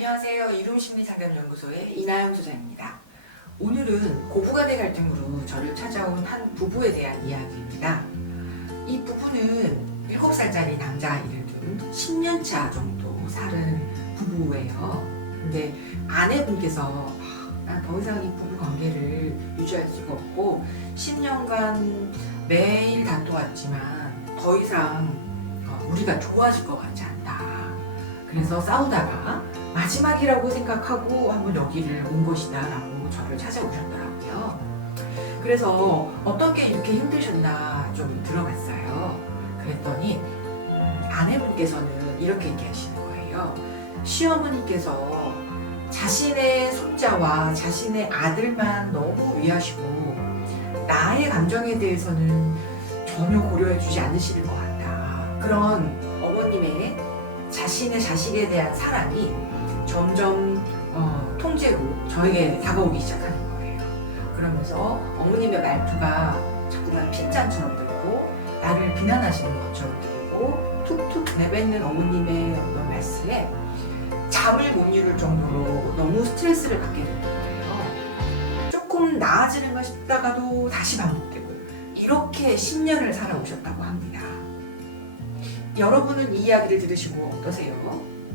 안녕하세요. 이룸심리상담연구소의 이나영 소장입니다. 오늘은 고부간의 갈등으로 저를 찾아온 한 부부에 대한 이야기입니다. 이 부부는 7살짜리 남자아이를 둔 10년차 정도 살은 부부예요. 근데 아내분께서 난 더 이상 이 부부 관계를 유지할 수가 없고 10년간 매일 다퉈왔지만 더 이상 우리가 좋아질 것 같지 않다. 그래서 싸우다가 마지막이라고 생각하고 한번 여기를 온 것이다 라고 저를 찾아오셨더라고요. 그래서 어떤 게 이렇게 힘드셨나 좀 들어봤어요. 그랬더니 아내분께서는 이렇게 얘기하시는 거예요. 시어머니께서 자신의 손자와 자신의 아들만 너무 위하시고 나의 감정에 대해서는 전혀 고려해주지 않으시는 것 같다. 그런 어머님의 자신의 자식에 대한 사랑이 점점 통째로 저에게 다가오기 시작하는 거예요. 그러면서 어머님의 말투가 자꾸만 핀잔처럼 들고 나를 비난하시는 것처럼 들리고 툭툭 내뱉는 어머님의 어떤 말씀에 잠을 못 이룰 정도로 너무 스트레스를 받게 되는 거예요. 조금 나아지는가 싶다가도 다시 반복되고 이렇게 10년을 살아오셨다고 합니다. 여러분은 이 이야기를 들으시고 어떠세요?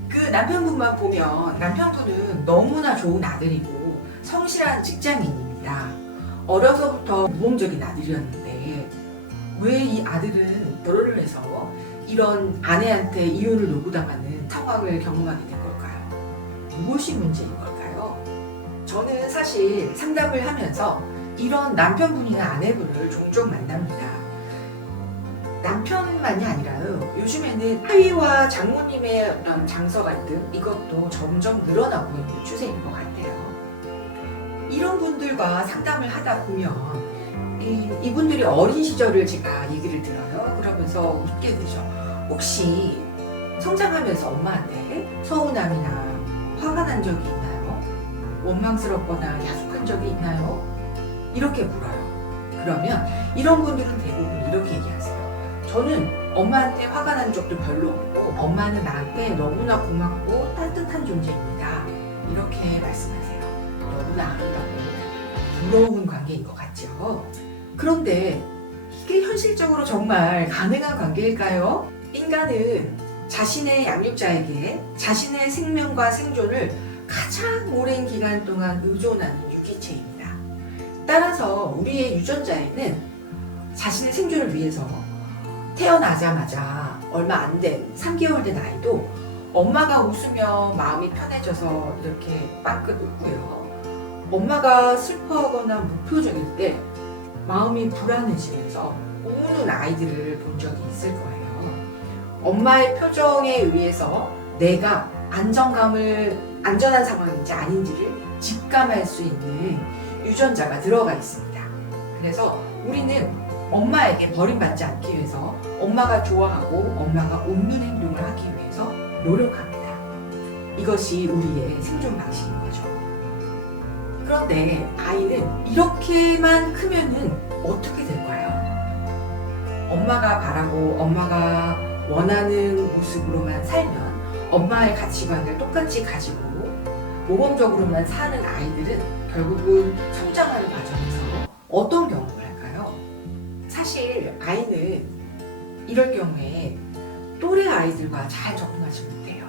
그 남편분만 보면 남편분은 너무나 좋은 아들이고 성실한 직장인입니다. 어려서부터 모범적인 아들이었는데 왜 이 아들은 결혼을 해서 이런 아내한테 이혼을 요구당하는 상황을 경험하게 된 걸까요? 무엇이 문제인 걸까요? 저는 사실 상담을 하면서 이런 남편분이나 아내분을 종종 만납니다. 남편만이 아니라요. 요즘에는 사위와 장모님의 어떤 장서 갈등 이것도 점점 늘어나고 있는 추세인 것 같아요. 이런 분들과 상담을 하다 보면 이분들이 어린 시절을 제가 얘기를 들어요. 그러면서 묻게 되죠. 혹시 성장하면서 엄마한테 서운함이나 화가 난 적이 있나요? 원망스럽거나 야속한 적이 있나요? 이렇게 물어요. 그러면 이런 분들은 대부분 이렇게 얘기하세요. 저는 엄마한테 화가 난 적도 별로 없고 엄마는 나한테 너무나 고맙고 따뜻한 존재입니다. 이렇게 말씀하세요. 너무나 아름답고 부러운 관계인 것 같죠? 그런데 이게 현실적으로 정말 가능한 관계일까요? 인간은 자신의 양육자에게 자신의 생명과 생존을 가장 오랜 기간 동안 의존하는 유기체입니다. 따라서 우리의 유전자에는 자신의 생존을 위해서 태어나자마자 얼마 안 된 3개월 된 아이도 엄마가 웃으며 마음이 편해져서 이렇게 빵긋 웃고요. 엄마가 슬퍼하거나 무표정일 때 마음이 불안해지면서 우는 아이들을 본 적이 있을 거예요. 엄마의 표정에 의해서 내가 안전한 상황인지 아닌지를 직감할 수 있는 유전자가 들어가 있습니다. 그래서 우리는 엄마에게 버림받지 않기 위해서 엄마가 좋아하고 엄마가 웃는 행동을 하기 위해서 노력합니다. 이것이 우리의 생존 방식인 거죠. 그런데 아이는 이렇게만 크면은 어떻게 될까요? 엄마가 바라고 엄마가 원하는 모습으로만 살면 엄마의 가치관을 똑같이 가지고 모범적으로만 사는 아이들은 결국은 성장하는 과정에서 어떤 경험을 할까요? 사실 아이는 이럴 경우에 또래 아이들과 잘 적응하지 못해요.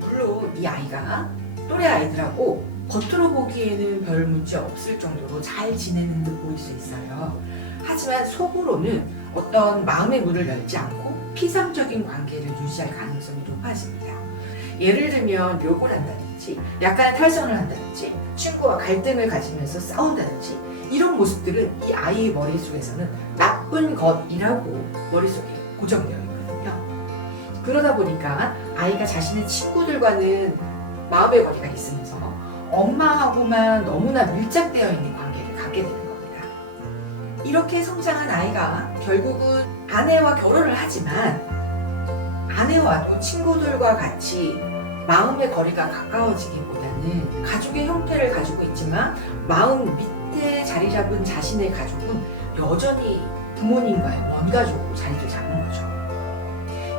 물론 이 아이가 또래 아이들하고 겉으로 보기에는 별 문제 없을 정도로 잘 지내는 듯 보일 수 있어요. 하지만 속으로는 어떤 마음의 문을 열지 않고 피상적인 관계를 유지할 가능성이 높아집니다. 예를 들면 욕을 한다든지 약간 탈선을 한다든지 친구와 갈등을 가지면서 싸운다든지 이런 모습들은 이 아이의 머릿속에서는 나쁜 것이라고 머릿속에 고정되어 있거든요. 그러다 보니까 아이가 자신의 친구들과는 마음의 거리가 있으면서 엄마하고만 너무나 밀착되어 있는 관계를 갖게 되는 겁니다. 이렇게 성장한 아이가 결국은 아내와 결혼을 하지만 아내와도 친구들과 같이 마음의 거리가 가까워지기보다는 가족의 형태를 가지고 있지만 마음 밑에 자리 잡은 자신의 가족은 여전히 부모님과의 원가족으로 자리를 잡는 거죠.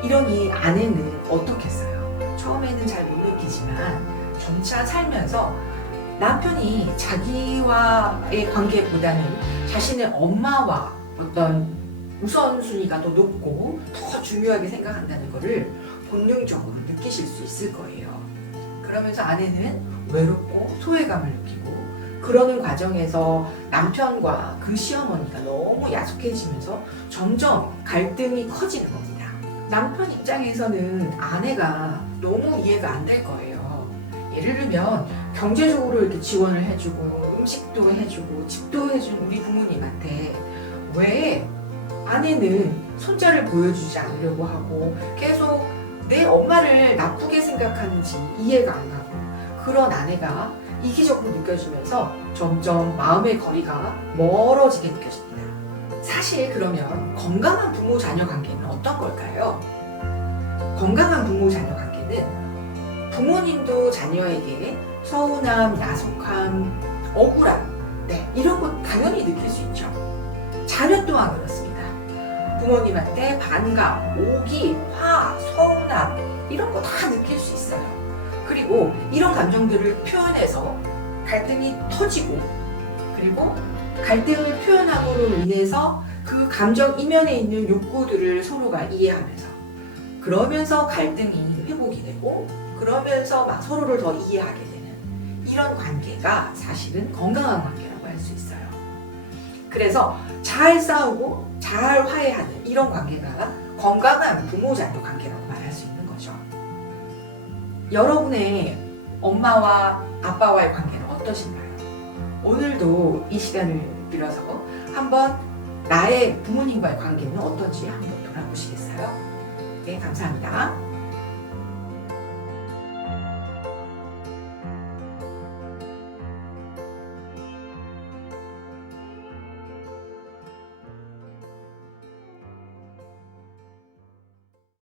이러니 아내는 어떻겠어요? 처음에는 잘 못 느끼지만 점차 살면서 남편이 자기와의 관계보다는 자신의 엄마와 어떤 우선순위가 더 높고 더 중요하게 생각한다는 것을 본능적으로 느끼실 수 있을 거예요. 그러면서 아내는 외롭고 소외감을 느끼고 그러는 과정에서 남편과 그 시어머니가 너무 야속해지면서 점점 갈등이 커지는 겁니다. 남편 입장에서는 아내가 너무 이해가 안 될 거예요. 예를 들면 경제적으로 이렇게 지원을 해주고 음식도 해주고 집도 해준 우리 부모님한테 왜 아내는 손자를 보여주지 않으려고 하고 계속 내 엄마를 나쁘게 생각하는지 이해가 안 가고 그런 아내가 이기적으로 느껴지면서 점점 마음의 거리가 멀어지게 느껴집니다. 사실 그러면 건강한 부모-자녀 관계는 어떤 걸까요? 건강한 부모-자녀 관계는 부모님도 자녀에게 서운함, 야속함, 억울함 이런 것 당연히 느낄 수 있죠. 자녀 또한 그렇습니다. 부모님한테 반감, 오기, 화, 서운함 이런 거 다 느낄 수 있어요. 그리고 이런 감정들을 표현해서 갈등이 터지고 그리고 갈등을 표현함으로 인해서 그 감정 이면에 있는 욕구들을 서로가 이해하면서 그러면서 갈등이 회복이 되고 그러면서 막 서로를 더 이해하게 되는 이런 관계가 사실은 건강한 관계라고 할 수 있어요. 그래서 잘 싸우고 잘 화해하는 이런 관계가 건강한 부모-자녀 관계라고 말할 수 있는 거죠. 여러분의 엄마와 아빠와의 관계는 어떠신가요? 오늘도 이 시간을 빌어서 한번 나의 부모님과의 관계는 어떤지 한번 돌아보시겠어요? 네, 감사합니다.